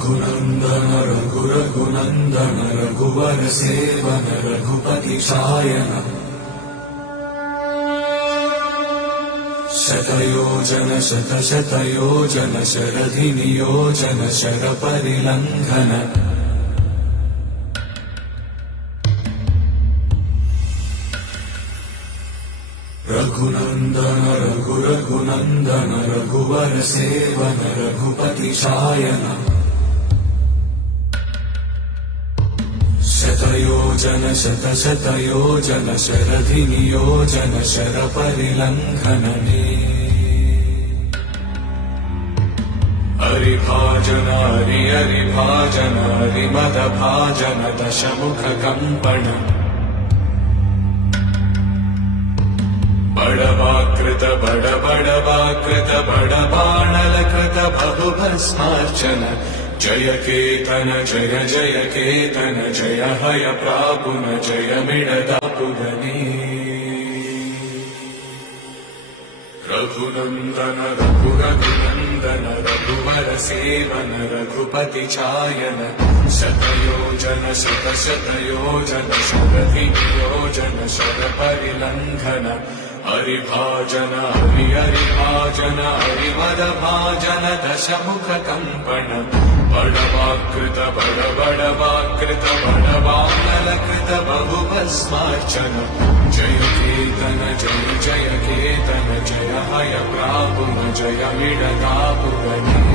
रघुनन्दन रघुरघुनन्दन रघुवर seven Raghupati Shayan शतयोजन शतशतयोजन शरधि नियोजन शरपरिलङ्घन रघुनन्दन रघुरघुनन्दन रघुवर seven Raghupati Shayan शतयोजन शतशतयोजन शरधि नियोजन शरपरिलङ्घनने हरिभाजन हरिभाजन हरिमदभाजन दशमुख कंपन बड़वाकृत बड़वाकृत बड़बाणलकृत बहुभस्मार्चन जय केतन जय जय केतन जय हय प्रापुन जय मिडदापुगने रघुनन्दन रघुरघुनन्दन रघुवर सेवन रघुपति चायन शतयोजन शतशतयोजन शरधि नियोजन शरपरिलङ्घन हरिभाजन हरिभाजन हरिमदभाजन दशमुख कंपन बड़वाकृत बड़वाकृत बड़वानलकृत बहुभस्मार्चन जय केतन जय जय केतन जय हय प्रापुन जय मिडदापुगने